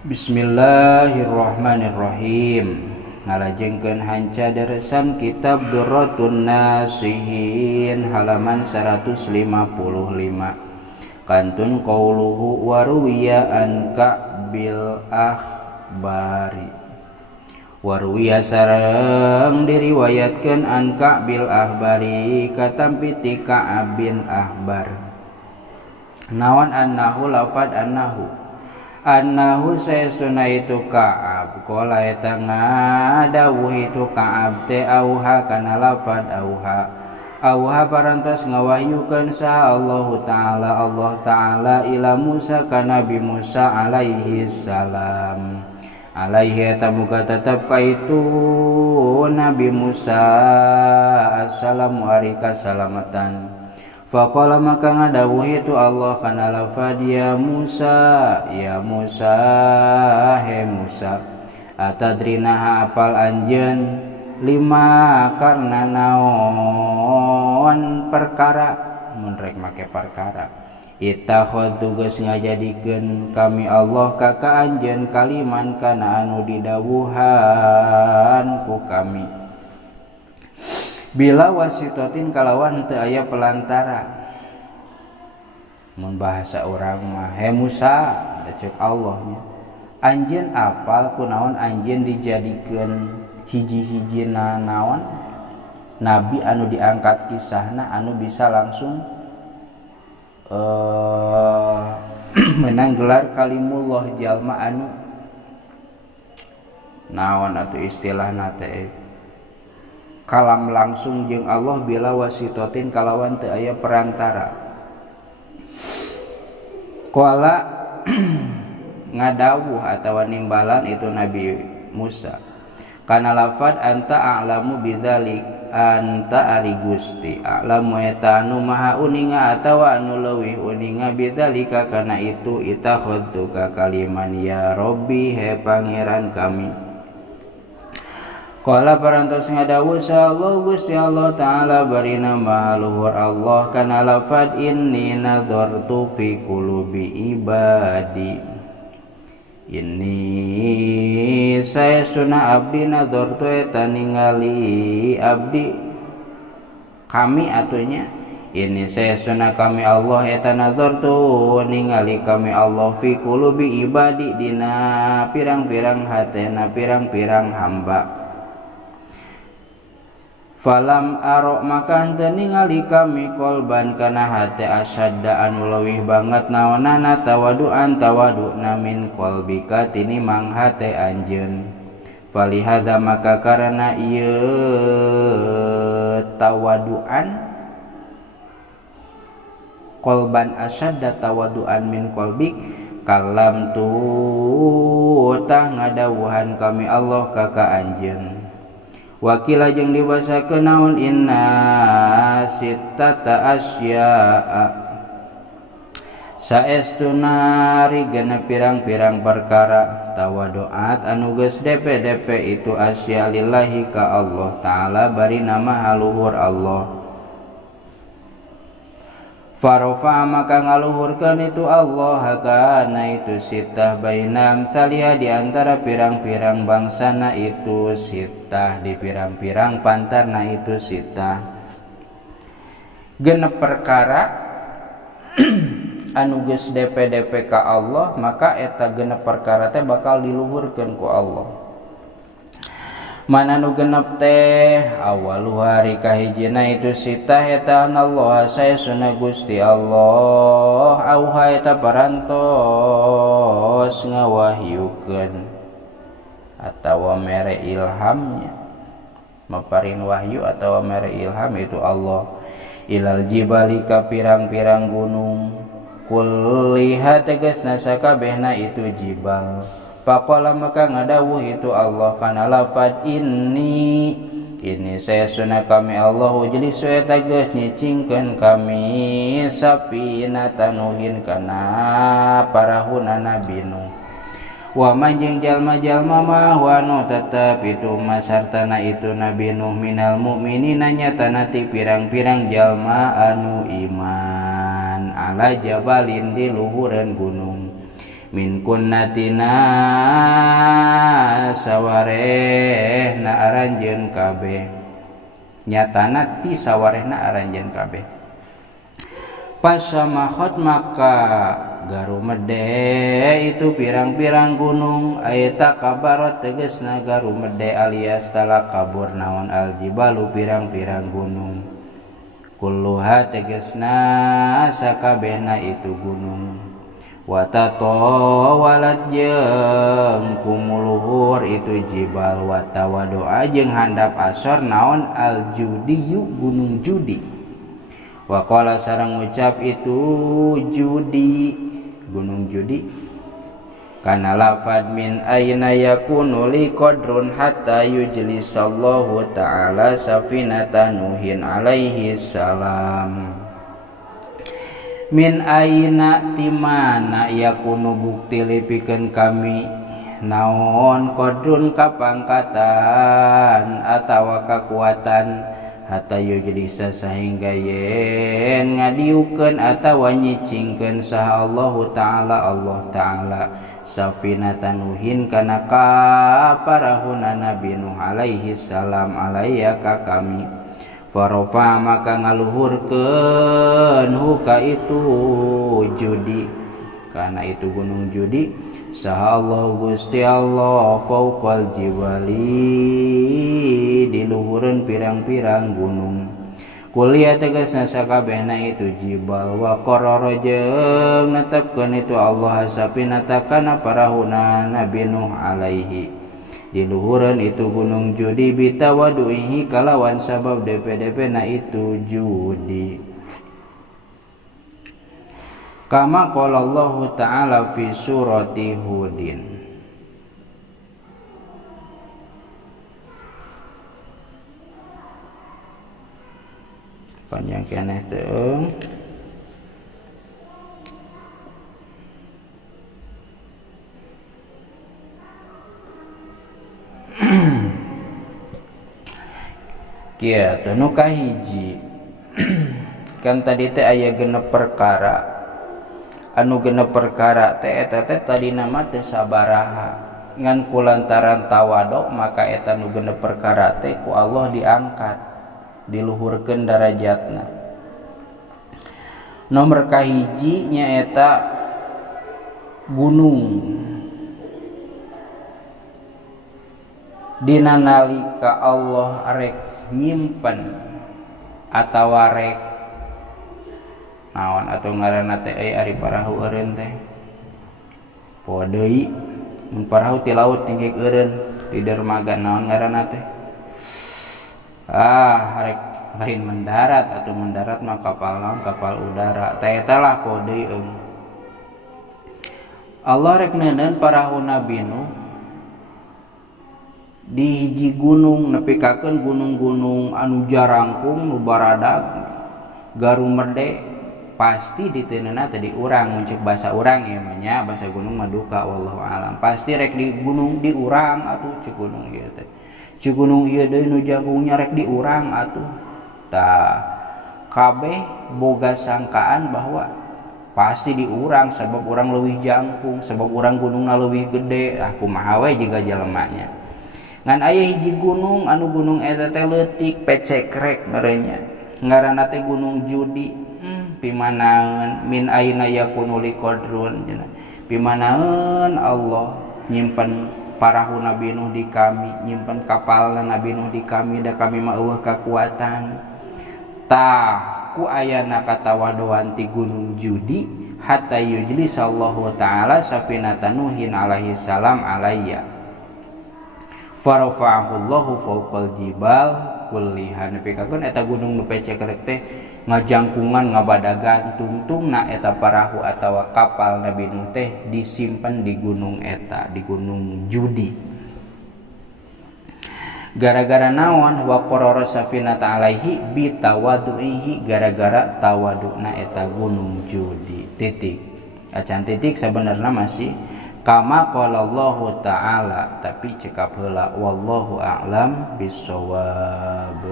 Bismillahirrahmanirrahim. Ngalajengkeun hanca deresan kitab Durratun Nasihin halaman 155. Kantun qauluhu waruwiya an Ka'bil Ahbari. Waruwiya sareng diriwayatkeun an Ka'bil Ahbari katampi ti Ka'ab bin Ahbar. Nawan annahu lafad annahu saesuna itu Ka'ab qala eta ngadawuh itu Ka'ab te auha kana lafad auha parantos ngawahyukeun saha Allah Ta'ala ila Musa ka Nabi Musa alaihi salam. Alaihi eta muga tetep ka itu Nabi Musa assalamu ari kasalamatan. Faqala maka ngadawuh itu Allah kana lafad ya Musa he Musa atadrina apal anjeun lima karna naon perkara mun rek make perkara ittakhadtu geus ngajadikeun kami Allah ka anjeun kaliman kana anu didawuhan ku kami bila wasitotin kalawan teu aya pelantara. Mun bahasa urang mah he Musa cek Allahnya anjeun apal kunaon anjeun dijadikeun hiji-hijina naon nabi anu diangkat kisahna anu bisa langsung menang gelar kalimullah jalma anu naon atuh istilahna teh kalam langsung jeung Allah bila wasitotin kalawan teu aya perantara. Qala ngadawuh atawa nimbalan itu Nabi Musa kana lafad anta a'lamu bidzalik anta ari Gusti a'lamu eta anu maha uninga atawa anu leuwih uninga bidzalika kana itu itakhadtu ka kaliman ya Rabbi he pangeran kami. Qala parantos ngadawuh Allah Gusti Allah Ta'ala barina maha luhur Allah kana lafad inni nadartu fi qulubi ibadi inni saesuna abdi nadartu eta ningali abdi kami atunya ini saesuna kami Allah eta nadartu ningali kami Allah fi qulubi ibadi dina pirang-pirang hatena pirang-pirang hamba. Falam arok maka henteu ningali kami kolban kana hate asyadda anu leuwih banget naonana tawadu min kolbika tini mang hate anjeun. Falihada maka karena ieu tawaduan kolban asyadda tawaduan min kolbik kalam tu tah ngadawuhan kami Allah ka anjeun. Wakila jeung dibasakeun naon inna sittata asya'a saestuna rigana pirang-pirang perkara tawaduat anu geus depe-depe itu asya lillahi ka Allah Ta'ala bari nama haluhur Allah. Farofa maka ngaluhurkeun itu Allah kana itu sitah bainam saliha di antara pirang-pirang bangsana itu sitah di pirang-pirang pantarna itu sitah genep perkara anu geus DP ka Allah maka eta genep perkara teh bakal diluhurkeun ku Allah. Mana nu genep teh awalu hari kahijina itu sitah eta Allah saesuna Gusti Allah auha eta parantos ngawahyukeun atawa mere ilhamnya maparin wahyu atawa mere ilham itu Allah ilal jibali ka pirang-pirang gunung kulliha tegasna sakabehna itu jibal. Faqala maka ngadawuh itu Allah kana lafad ini saesuna kami Allah ujlis eta geus nyicingkeun kami sapina tanuhin kana parahuna Nabi Nuh wa manjing jalma-jalma mah wanu tetep itu masartana itu Nabi Nuh minal mukminina nyatana ti pirang-pirang jalma anu iman ala jabalin di luhureun gunung min kunnatina sawarehna aranjeun kabeh, nyatana ti sawarehna aranjeun kabeh. Pasamakhot maka garumede itu pirang-pirang gunung, ayata kabarot tegesna garumede alias tala kabur naon aljibalu pirang-pirang gunung, kulluha tegesna sakabehna itu gunung, watatawalat jeung kumuluhur itu jibal, watawadoa jeung handap asor naon aljudiyu gunung judi, waqala sareng ngucap itu judi gunung judi, kana lafad min aina yakunu li qadrun hatta yujlisallahu ta'ala safinata nuhin alaihi salam. Min aina timana yakunu bukti lipikeun kami naon qadrun kapangkatan atawa kakuatan, hatta yujlisa sahingga yen ngadiukeun atawa nyicingkeun saha Allah Ta'ala safinatan nuhin kana kaparahuna Nabi Nuh alaihi salam alaiya ka kami, farofa maka ngaluhurkeun huka itu judi kana itu gunung judi, saha Allah Gusti Allah fauqal jibali diluhureun pirang-pirang gunung, kuliah tegasna sakabehna itu jibal, wa qarara jeung netepkeun itu Allah sapinata kana parahuna Nabi Nuh alaihi diluhureun itu gunung judi bitawaduhi kalawan sabab DP na itu judi. Kama qala Allah Ta'ala fi surati Hudin, panjang keneh teu kieu nu kahiji kan tadi teh aya genep perkara, anu genep perkara teh eta teh tadi nama teh sabaraha, ngan kulantaran tawadok maka eta nu genep perkara teh ku Allah diangkat diluhurkeun darajatna. Nomor kahiji nyaeta gunung, dina nalika Allah rek nyimpen atawa rek naon atuh ngaranna teh ari parahu eureun teh poe deui mun parahu ti laut tinggi eureun di dermaga naon ngaranna teh rek lain mendarat atau mendarat mah kapal naon kapal udara teh eta lah poe deui Allah rek neuneun parahu Nabi Nuh di hiji gunung nepikakeun gunung-gunung anu jarangkung nu baradag garumerde, pasti diteunana tadi urang muncul bahasa urang ya nya bahasa gunung maduka wallahu alam, pasti rek di gunung di urang atuh ci gunung ieu teh ci gunung ieu deui nu jangkungnya rek di urang atuh tah kabeh boga sangkaan bahwa pasti di urang sebab urang leuwih jangkung, sebab urang gunungna leuwih gede, kumaha we jiga jelemanya. Ngan aya hiji gunung anu gunung eta teh leutik pecekrek ngaranna, ngaranna teh gunung judi. Pimanaeun min aina yakunu liqadrun, pimanaeun Allah nyimpen parahu Nabi Nuh di kami, nyimpen kapalna Nabi Nuh di kami, da kami mah eueuh kakuatan. Tah ku ayana katawadoan ti gunung judi hatta yujlisallahu ta'ala safinata Nuhin alaihi salam alayya farafa'ahu Allahu fawqal jibal kullihan, nepikakeun eta gunung nu pecekrek teh ngajangkungan ngabadagan tungtungna eta parahu atawa kapal Nabi Nuh teh disimpen di gunung eta, di gunung judi. Gara-gara naon wa qarara safinata alaihi bi tawaduhi, gara-gara tawaduna eta gunung judi. Titik. Acan titik sebenarnya masih kama qala Allah Ta'ala, tapi cekap heula wallahu a'lam bissawab.